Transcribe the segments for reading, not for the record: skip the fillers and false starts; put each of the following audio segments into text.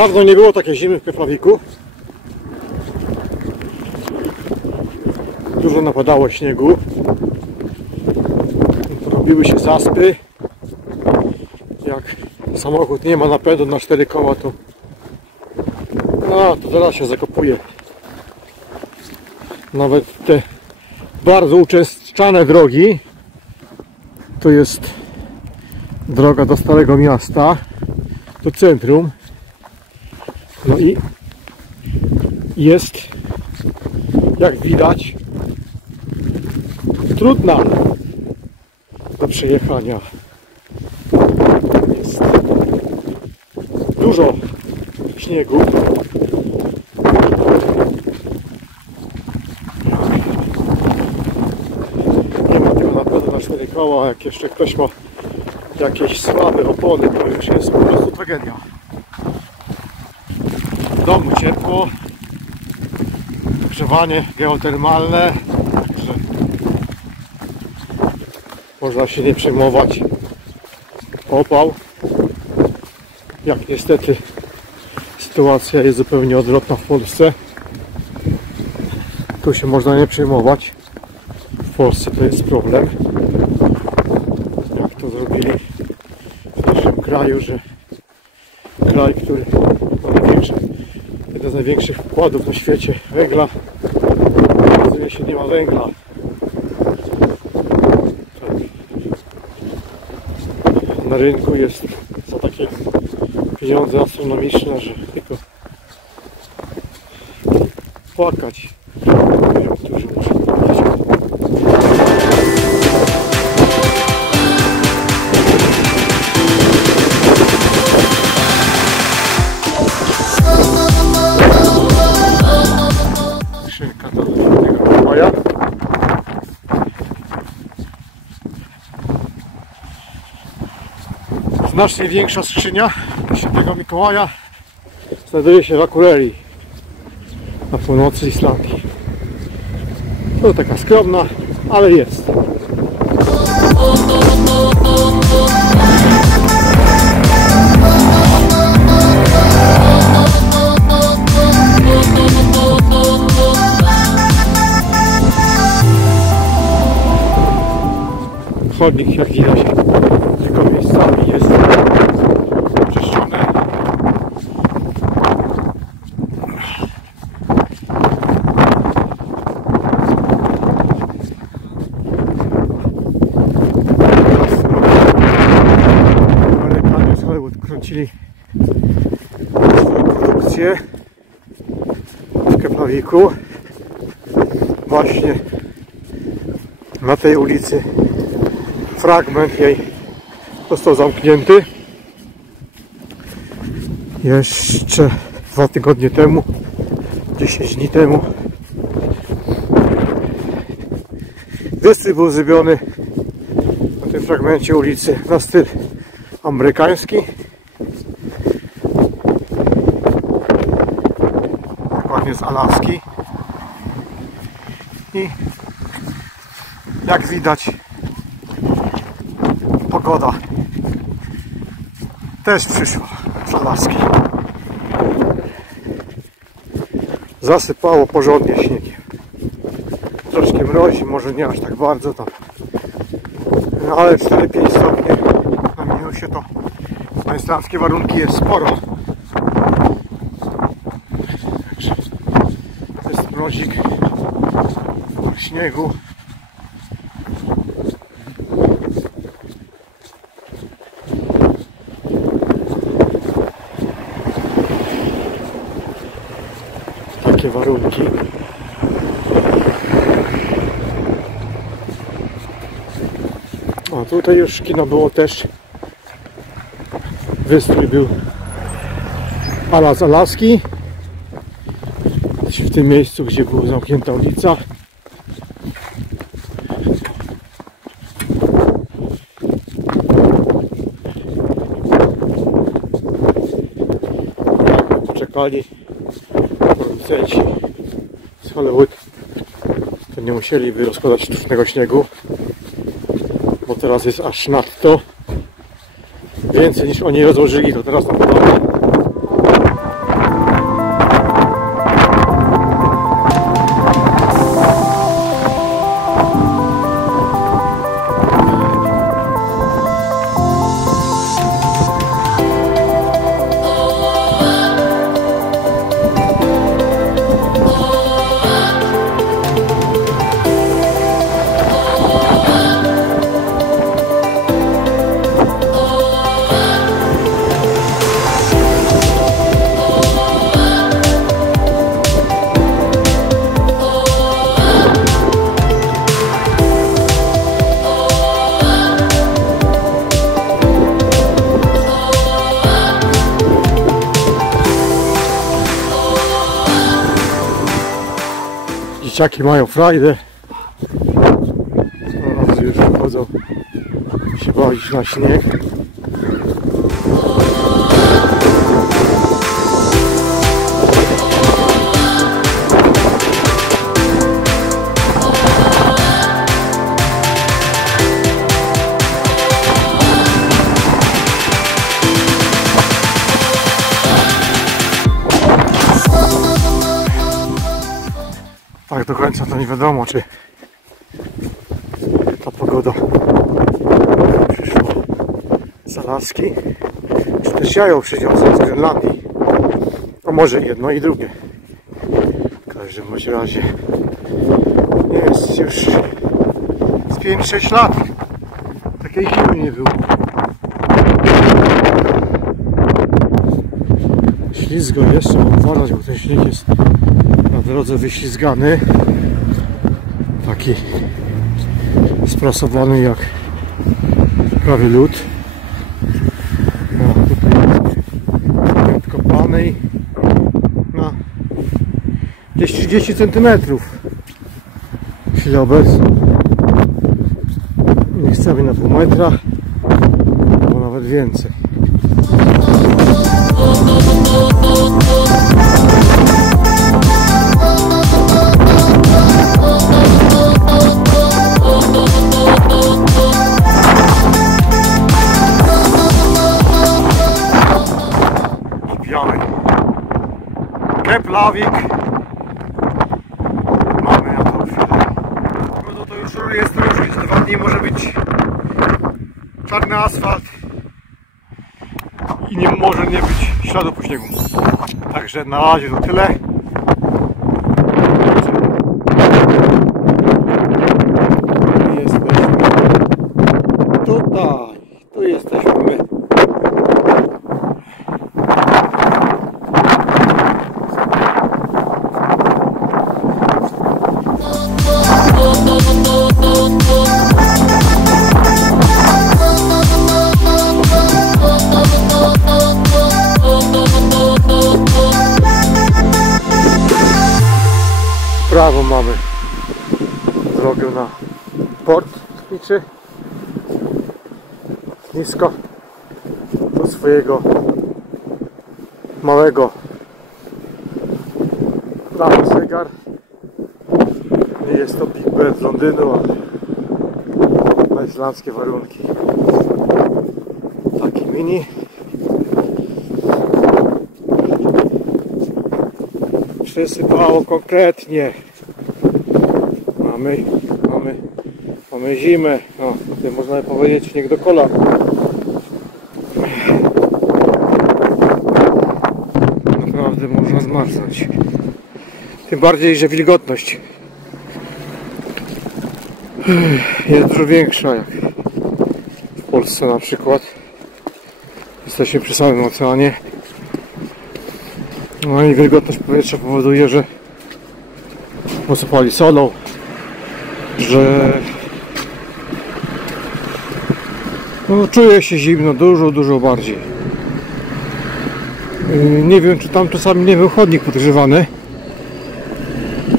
Dawno nie było takiej zimy w Keflawiku. Dużo napadało śniegu. Robiły się zaspy. Jak samochód nie ma napędu na 4 koła, to to zaraz się zakopuje. Nawet te bardzo uczęszczane drogi, to jest droga do Starego Miasta, do centrum. No i jest, jak widać, trudna do przejechania. Jest dużo śniegu. Nie ma tego napędu na 4 koła. Jak jeszcze ktoś ma jakieś słabe opony, to już jest po prostu tragedia. W domu ciepło, grzewanie geotermalne, także można się nie przejmować. Opał, jak niestety sytuacja jest zupełnie odwrotna w Polsce, tu się można nie przejmować. W Polsce to jest problem, jak to zrobili w naszym kraju, że kraj, który ma jeden z największych wkładów na świecie węgla, okazuje się, nie ma węgla. Na rynku jest za takie pieniądze astronomiczne, że tylko płakać. Którzy muszą płacić. Skrzynka do tego Mikołaja. Znacznie większa skrzynia Świętego Mikołaja znajduje się w Akureyri na północy Islandii. To taka skromna, ale jest. Chodnik, jak widać, tylko miejscami jest oczyszczony. Amerykanie z Hollywood kręcili swoją produkcję w Keflawiku. Właśnie na tej ulicy fragment jej został zamknięty jeszcze 2 tygodnie temu, 10 dni temu. Wystrój był zrobiony na tym fragmencie ulicy na styl amerykański. Dokładnie z Alaski. I jak widać, pogoda też przyszła z Alaski. Zasypało porządnie śniegiem. Troszkę mrozi, może nie aż tak bardzo tam. No ale 4-5 stopni na minusie to na islandzkie warunki jest sporo. Jest mrozik śniegu. Takie warunki. O, tutaj już kino było też. Wystrój był ala z Alaski. W tym miejscu, gdzie była zamknięta ulica. Poczekali producenci z Hollywood, to nie musieliby rozkładać sztucznego śniegu, bo teraz jest aż nadto więcej niż oni rozłożyli, to teraz napadamy. Dzieciaki mają frajdę. Teraz już wychodzą się bawić na śnieg. Tak do końca to nie wiadomo, czy ta pogoda przyszła z Alaski, czy też ja ją przyniosę z Grenlandii. A może jedno i drugie. W każdym bądź razie jest już z 5-6 lat. Takiej zimy nie było. Ślizgo jest, trzeba uważać, bo ten śnieg jest na drodze wyślizgany, taki sprasowany jak prawie lód. No, tutaj jest kopany i no, gdzieś 30 cm w chwili obecną. Miejscami na pół metra, albo nawet więcej. Keflavik mamy na tą chwilę. No to już jest różnie, 2 dni może być czarny asfalt i nie może nie być śladu po śniegu. Także na razie to tyle. Jesteśmy tutaj, tu jesteśmy my. W prawo mamy drogę na port lotniczy, nisko do swojego małego prawy zegar. Nie jest to Big Ben z Londynu, ale na islandzkie warunki. Taki mini. Przysypało konkretnie. Mamy zimę. No, tutaj można powiedzieć śnieg do kolan. Naprawdę można zmarznąć. Tym bardziej, że wilgotność jest dużo większa jak w Polsce na przykład. Jesteśmy przy samym oceanie. No i wilgotność powietrza powoduje, że posypali solą, że no, czuje się zimno dużo bardziej. Nie wiem, czy tam czasami nie był chodnik podgrzewany,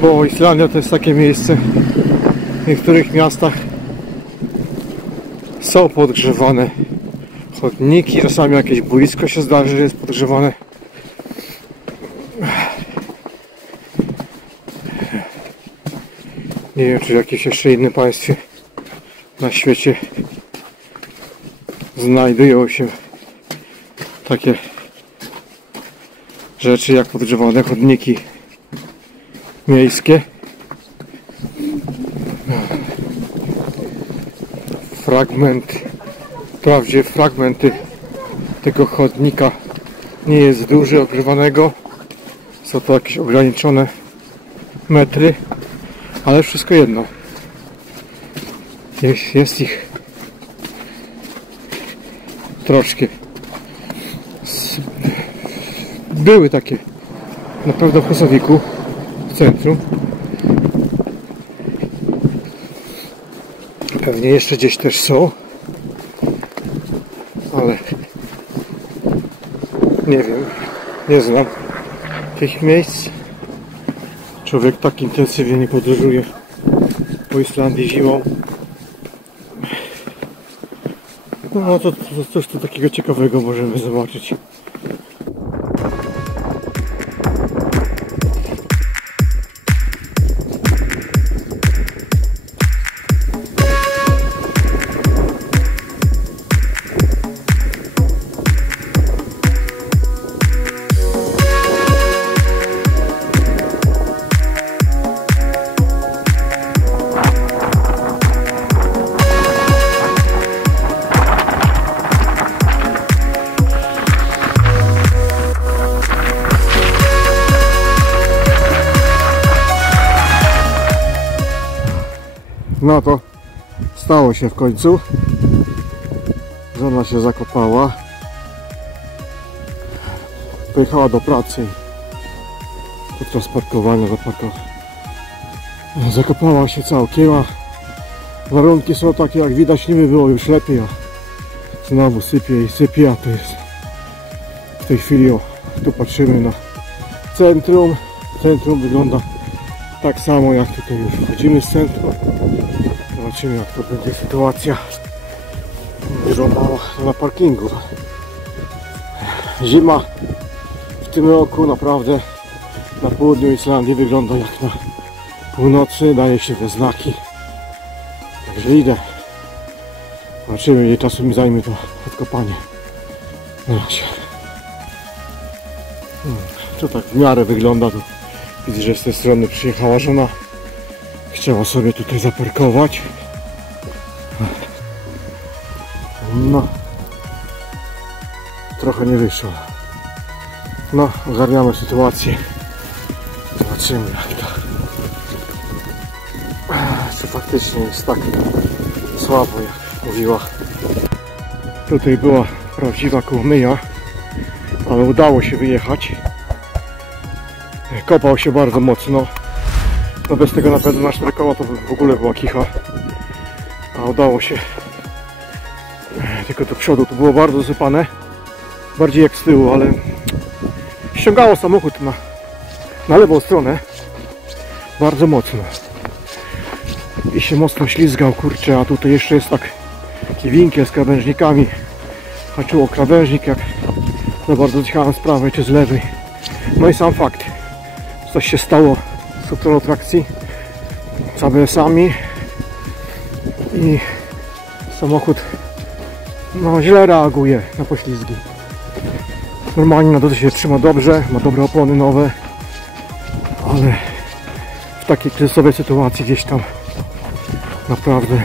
bo Islandia to jest takie miejsce, w niektórych miastach są podgrzewane chodniki, czasami jakieś boisko się zdarzy, że jest podgrzewane. Nie wiem, czy w jakimś jeszcze innym państwie na świecie znajdują się takie rzeczy jak podgrzewane chodniki miejskie. Wprawdzie fragmenty tego chodnika nie jest duży, ogrzewanego. Są to jakieś ograniczone metry, ale wszystko jedno. Jest ich troszkę. Były takie na pewno w Husawiku, w centrum. Pewnie jeszcze gdzieś też są, ale nie wiem, nie znam tych miejsc. człowiek tak intensywnie nie podróżuje po Islandii zimą. No to coś tu takiego ciekawego możemy zobaczyć. No to stało się w końcu. Żona się zakopała. Pojechała do pracy i podczas parkowania zakopała się całkiem, a warunki są takie, jak widać, niby było już lepiej, a znowu sypie i sypie, a to jest w tej chwili, o, tu patrzymy na centrum. Centrum wygląda tak samo, jak tutaj już wchodzimy z centrum. Zobaczymy, jak to będzie sytuacja wyglądała na parkingu. Zima w tym roku naprawdę na południu Islandii wygląda jak na północy, daje się te znaki. Także idę. Zobaczymy, ile czasu mi zajmie to odkopanie. Na razie. To tak w miarę wygląda. To widzę, że z tej strony przyjechała żona. Chciała sobie tutaj zaparkować. No, trochę nie wyszło. No, ogarniamy sytuację. Zobaczymy, jak to. Czy faktycznie jest tak słabo, jak mówiła. Tutaj była prawdziwa kołomyja, ale udało się wyjechać. Kopał się bardzo mocno. No bez tego napędu na 4 koła to w ogóle była kicha. A udało się. Tylko do przodu to było bardzo zasypane. Bardziej jak z tyłu, ale ściągało samochód na lewą stronę. Bardzo mocno. I się mocno ślizgał, kurczę, a tutaj jeszcze jest taki winkiel z krawężnikami. Haczyło krawężnik, jak za bardzo zjechałem z prawej czy z lewej. No i sam fakt. Coś się stało z strukturą trakcji, z ABS-ami i samochód no, źle reaguje na poślizgi. Normalnie na drodze się trzyma dobrze, ma dobre opony nowe, ale w takiej kryzysowej sytuacji gdzieś tam naprawdę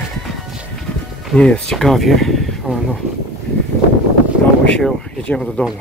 nie jest ciekawie, ale no udało się, jedziemy do domu.